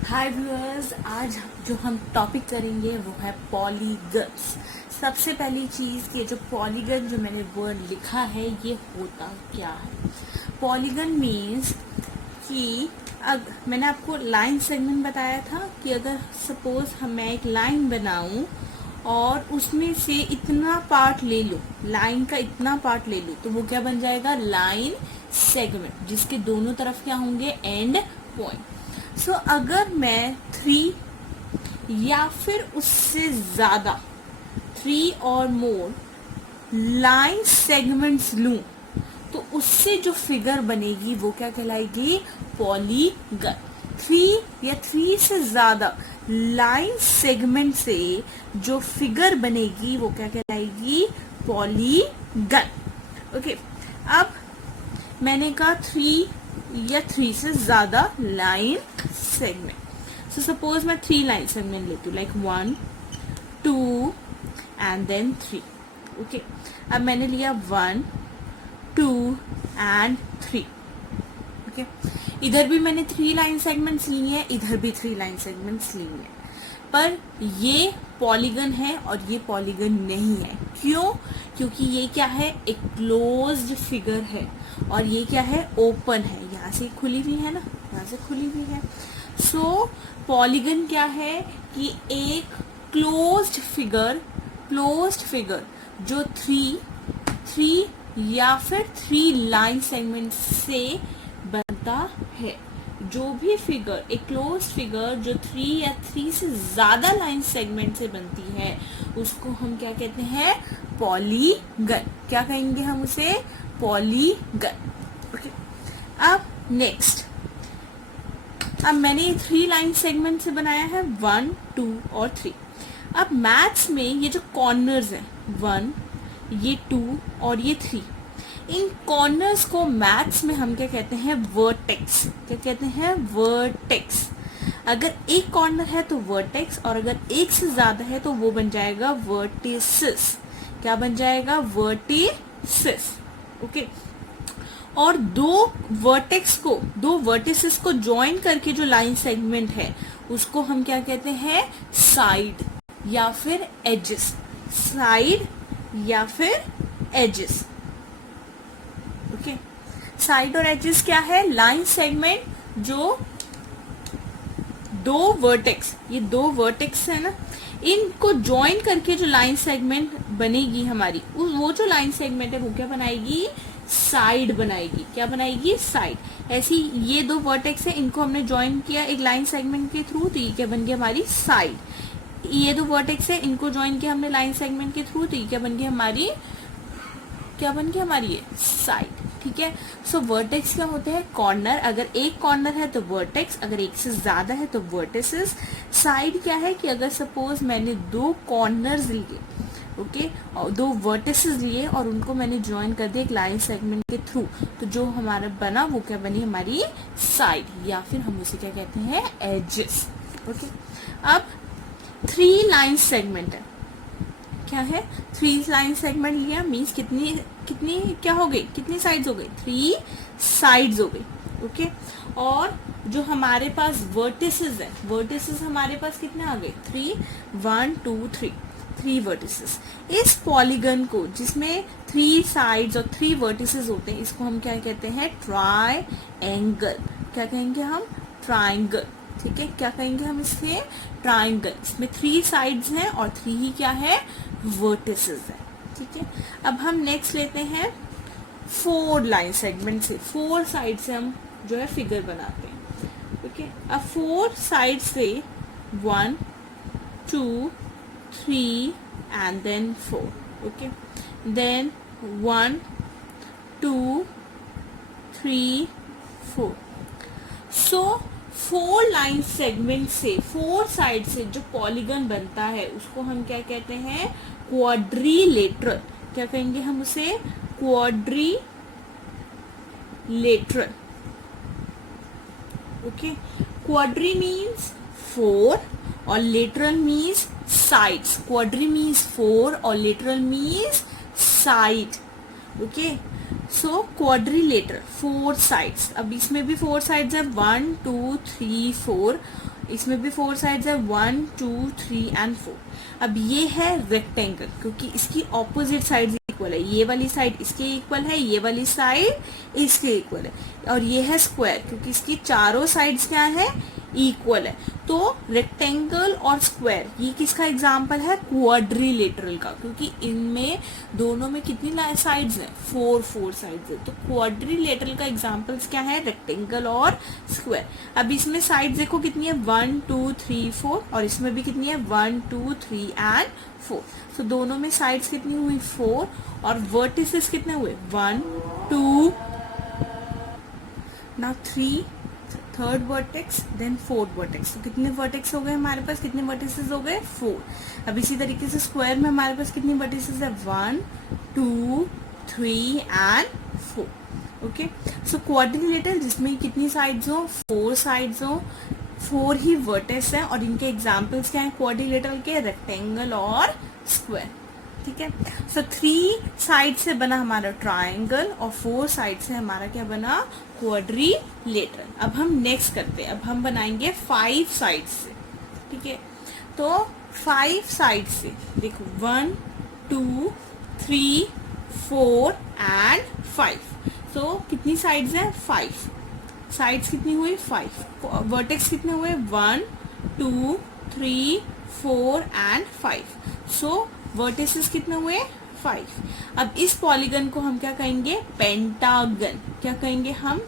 हाय viewers, आज जो हम टॉपिक करेंगे वो है पॉलीगन्स। सबसे पहली चीज कि जो पॉलीगन जो मैंने वर्ड लिखा है ये होता क्या है। पॉलीगन मीन्स कि मैंने आपको लाइन सेगमेंट बताया था कि अगर सपोज मैं एक लाइन बनाऊं और उसमें से इतना पार्ट ले लूं, लाइन का इतना पार्ट ले लूं, तो वो क्या बन जाएगा, लाइन सेगमेंट, जिसके दोनों तरफ क्या होंगे, एंड पॉइंट। सो अगर मैं 3 या फिर उससे ज्यादा 3 और मोर लाइन सेगमेंट्स लूं तो उससे जो फिगर बनेगी वो क्या कहलाएगी, पॉलीगन। 3 या 3 से ज्यादा लाइन सेगमेंट से जो फिगर बनेगी वो क्या कहलाएगी, पॉलीगन। ओके, अब मैंने कहा 3 या 3 से ज्यादा लाइन सेगमेंट। सो सपोज मैं 3 लाइन सेगमेंट लेती हूँ, लाइक 1 2 एंड देन 3। ओके, अब मैंने लिया 1 2 एंड 3। ओके, इधर भी मैंने 3 लाइन सेगमेंट्स ली है, इधर भी 3 लाइन सेगमेंट्स ली है, पर ये पॉलीगन है और ये पॉलीगन नहीं है। क्यों? क्योंकि ये क्या है, एक क्लोज्ड फिगर है और ये क्या है, ओपन है। यहाँ से खुली हुई है ना, यहाँ से खुली हुई है। सो पॉलीगन क्या है कि एक क्लोज्ड फिगर जो 3 या फिर 3 लाइन सेगमेंट से बनता है। जो भी फिगर, एक क्लोज फिगर जो 3 या 3 से ज्यादा लाइन सेगमेंट से बनती है उसको हम क्या कहते हैं, पॉलीगन। क्या कहेंगे हम उसे, पॉलीगन। ओके, अब नेक्स्ट, अब मैंने 3 लाइन सेगमेंट से बनाया है 1 2 और 3। अब मैथ्स में ये जो कॉर्नर्स है 1, ये 2 और ये 3, इन कॉर्नर्स को मैथ्स में हम क्या कहते हैं, वर्टेक्स। क्या कहते हैं, वर्टेक्स। अगर एक कॉर्नर है तो वर्टेक्स, और अगर एक से ज्यादा है तो वो बन जाएगा वर्टिसेस। क्या बन जाएगा, वर्टिसेस। ओके, और दो वर्टिसेस को ज्वाइन करके जो लाइन सेगमेंट है उसको हम क्या कहते हैं, साइड या फिर एजेस। साइड या फिर एजेस। ओके, साइड और एजेस क्या है, लाइन सेगमेंट जो दो वर्टेक्स, ये 2 वर्टेक्स है ना, इनको ज्वाइन करके जो लाइन सेगमेंट बनेगी हमारी, वो जो लाइन सेगमेंट है वो क्या बनाएगी, साइड बनाएगी। क्या बनाएगी, साइड। ऐसी ये 2 वर्टेक्स है, इनको हमने ज्वाइन किया एक लाइन सेगमेंट के थ्रू, तो ये क्या बन गया, हमारी साइड। ये 2 वर्टेक्स है, इनको ज्वाइन किया हमने लाइन सेगमेंट के थ्रू, तो ये क्या बन गया, हमारी क्या बन गया, हमारी ये साइड। ठीक है। सो वर्टेक्स क्या होते हैं, कॉर्नर। अगर एक कॉर्नर है तो वर्टेक्स, अगर एक से ज्यादा है तो वर्टिसेस। साइड क्या है कि अगर सपोज मैंने 2 कॉर्नर्स लिए, ओके, और 2 वर्टिसेस लिए और उनको मैंने ज्वाइन कर दिया एक लाइन सेगमेंट के थ्रू, तो जो हमारा बना वो क्या बनी, हमारी साइड, या फिर हम उसे क्या कहते हैं, एजेस। ओके, अब 3 लाइन सेगमेंट है, क्या है, 3 लाइन सेगमेंट लिया, मीन्स कितनी क्या हो गई, कितनी साइड्स हो गई, 3 साइड्स हो गई। ओके, और जो हमारे पास वर्टिसेस है, वर्टिसेस हमारे पास कितने आ गए, 1 2 3 वर्टिसेस। इस पॉलीगन को जिसमें 3 साइड्स और 3 वर्टिसेस होते हैं, इसको हम क्या कहते हैं, ट्राइएंगल। क्या कहेंगे हम, ट्राइंगल। ठीक है, क्या कहेंगे हम इससे, ट्राइंगल। इसमें 3 साइड्स हैं और 3 ही क्या है, वर्टिसेस है। ठीक है, अब हम नेक्स्ट लेते हैं 4 लाइन सेगमेंट से, 4 साइड से हम जो है फिगर बनाते हैं। ओके, अब 4 साइड से 1 2 3 and then 4। Okay, then 1 2 3 4। So 4 line segment से, 4 साइड से जो पॉलीगन बनता है उसको हम क्या कहते हैं, क्वाड्रिलेटरल। क्या कहेंगे हम उसे, क्वाड्रिलेटरल। ओके, क्वाड्री मीन्स 4 और lateral means sides. Quadri means 4 और लेटरल मीन्स साइड। ओके, सो क्वाड्रिलेटरल 4 साइड्स, अब इसमें भी 4 साइड्स है 1 2 3 4, इसमें भी 4 साइड्स है 1 2 3 एंड 4। अब ये है रेक्टेंगल क्योंकि इसकी ऑपोजिट साइड इक्वल है, ये वाली साइड इसके इक्वल है, ये वाली साइड इसके इक्वल है, और ये है स्क्वायर क्योंकि इसकी चारों साइड्स क्या है, इक्वल है। तो रेक्टेंगल और स्क्वायर ये किसका एग्जाम्पल है, क्वाड्रिलेटरल का, क्योंकि इनमें दोनों में कितनी साइड्स हैं, 4 साइड्स है। तो क्वाड्रिलेटरल का एग्जाम्पल्स क्या है, रेक्टेंगल और स्क्वायर। अब इसमें साइड्स देखो कितनी है 1 2 3 4, और इसमें भी कितनी है 1 2 3 एंड 4। तो दोनों में साइड्स कितनी हुई 4, और वर्टिसेस कितने हुए 1 2 now 3 third vertex then fourth vertex. तो कितने वर्टेक्स हो गए हमारे पास, कितने वर्टिसेस हो गए 4। अब इसी तरीके से स्क्वायर में हमारे पास कितनी वर्टिसेस है 1 2 3 एंड 4। ओके, सो क्वाड्रिलेटरल जिसमें कितनी साइड्स हो, 4 साइड्स हो, 4 ही वर्टेक्स है, और इनके एग्जाम्पल्स क्या है क्वाड्रिलेटरल के, रेक्टेंगल और स्क्वायर। ठीक है, सो 3 साइड से बना हमारा ट्राइंगल और 4 साइड से हमारा क्या बना, क्वाड्रिलेटरल। अब हम नेक्स्ट करते हैं, अब हम बनाएंगे 5 साइड से। ठीक है, तो 5 साइड से देखो 1 2 3 4 एंड 5। तो कितनी साइड्स हैं 5, साइड्स कितनी हुई 5, वर्टेक्स कितने हुए 1 2 3 4 एंड 5। सो वर्टिसेस कितने हुए 5। अब इस पॉलीगन को हम क्या कहेंगे, पेंटागन। क्या कहेंगे हम,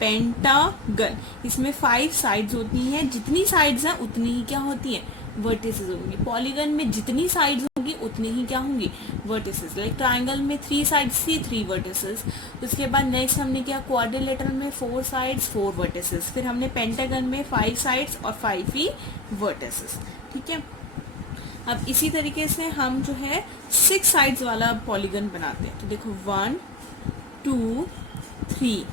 पेंटागन। इसमें 5 साइड्स होती हैं, जितनी साइड्स हैं उतनी ही क्या होती हैं, वर्टिसेस होंगी। पॉलीगन में जितनी साइड्स होंगी उतनी ही क्या होंगी, वर्टिसेस। लाइक ट्राइंगल में 3 साइड्स थी 3 वर्टिसेस। उसके बाद नेक्स्ट हमने क्या, क्वाड्रिलेटरल में 4 साइड्स 4 वर्टिसेस। फिर हमने पेंटागन में 5 साइड्स और 5 ही वर्टिसेस। ठीक है, अब इसी तरीके से हम जो है 6 साइड्स वाला पॉलीगन बनाते हैं। तो देखो 1 2 3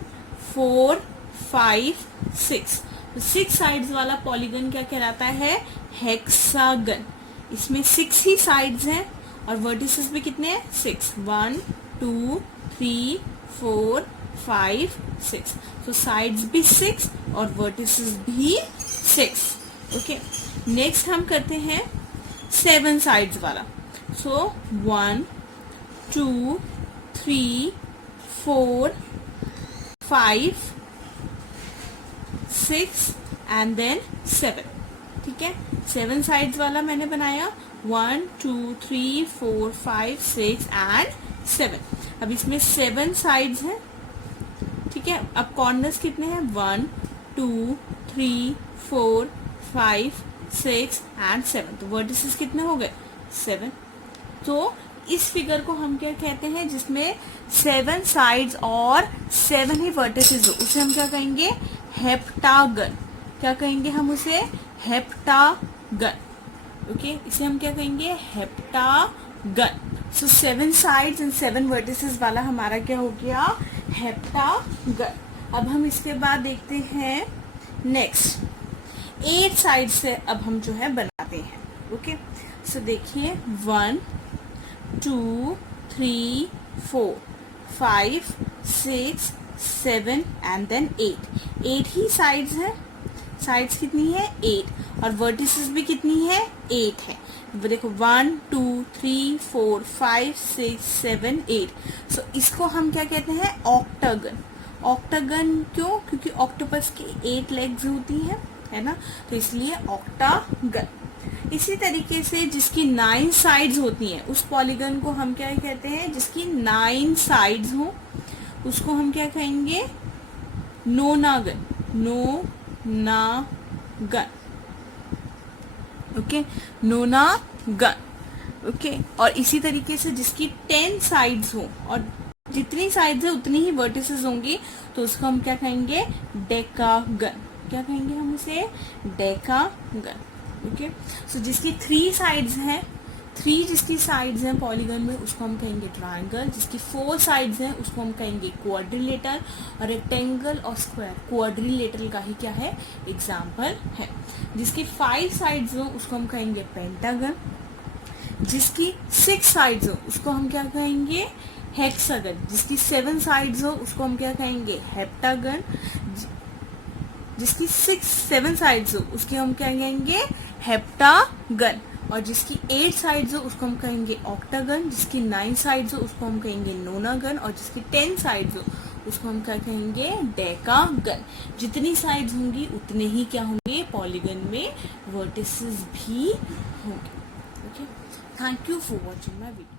4 5 6। तो 6 साइड्स वाला पॉलीगन क्या कहलाता है, हेक्सागन। इसमें 6 ही साइड्स हैं और वर्टिसेस भी कितने हैं 6, 1 2 3 4 5 6। तो साइड्स भी 6 और वर्टिसेस भी 6। ओके, नेक्स्ट हम करते हैं 7 साइड्स वाला। सो 1 2 3 4 5 6 एंड देन 7। ठीक है, 7 साइड्स वाला मैंने बनाया 1 2 3 4 5 6 एंड 7। अब इसमें 7 साइड्स हैं। ठीक है, अब कॉर्नर्स कितने हैं 1 2 3 4 5 6 एंड 7। तो वर्टिसेस कितने हो गए 7। तो इस फिगर को हम क्या कहते हैं, जिसमें 7 साइड्स और 7 ही वर्टिसेस हो, उसे हम क्या कहेंगे, हेप्टागन। क्या कहेंगे हम उसे, हेप्टागन। ओके, इसे हम क्या कहेंगे, heptagon. So 7 sides and 7 vertices वाला हमारा क्या हो गया, हेप्टागन। अब हम इसके बाद देखते हैं नेक्स्ट 8 साइड से अब हम जो है बनाते हैं। ओके, सो देखिए 1 2 3 4 5 6 7 एंड देन 8 ही साइड्स हैं। साइड्स कितनी है 8 और वर्टिसेस भी कितनी है 8 है। देखो 1 2 3 4 5 6 7 8। सो इसको हम क्या कहते हैं, ऑक्टागन। ऑक्टागन क्यों, क्योंकि ऑक्टोपस की 8 लेग्स होती हैं, है ना, तो इसलिए ऑक्टागन। इसी तरीके से जिसकी 9 साइड्स होती हैं उस पॉलीगन को हम क्या कहते हैं, जिसकी 9 साइड्स हो उसको हम क्या कहेंगे, नोनागन। नोनागन। ओके, नोनागन। ओके, और इसी तरीके से जिसकी 10 साइड्स हो और जितनी साइड्स है उतनी ही वर्टिसेस होंगी, तो उसको हम क्या कहेंगे, डेकागन। क्या कहेंगे हम उसे, डेकागन। ओके, सो जिसकी 3 साइड्स हैं, 3 जिसकी साइड्स हैं पॉलीगन में, उसको हम कहेंगे ट्रायंगल। जिसकी 4 साइड्स हैं उसको हम कहेंगे क्वाड्रिलेटरल। और रेक्टेंगल और स्क्वायर क्वाड्रिलेटरल का ही क्या है, एग्जाम्पल है। जिसकी 5 साइड्स हो उसको हम कहेंगे पेंटागन। जिसकी 6 साइड्स हो उसको हम क्या कहेंगे, हेक्सागन जिसकी 7 साइड्स हो उसको हम क्या कहेंगे, हेप्टागन। जिसकी 7 साइड्स हो उसकी हम क्या कहेंगे, हेप्टागन। और जिसकी 8 साइड्स हो उसको हम कहेंगे ऑक्टागन। जिसकी 9 साइड्स हो उसको हम कहेंगे नोनागन। और जिसकी 10 साइड्स हो उसको हम क्या कहेंगे, डेकागन। जितनी साइड्स होंगी उतने ही क्या होंगे, पॉलीगन में वर्टिसेस भी होंगे। Okay, thank you for watching my video.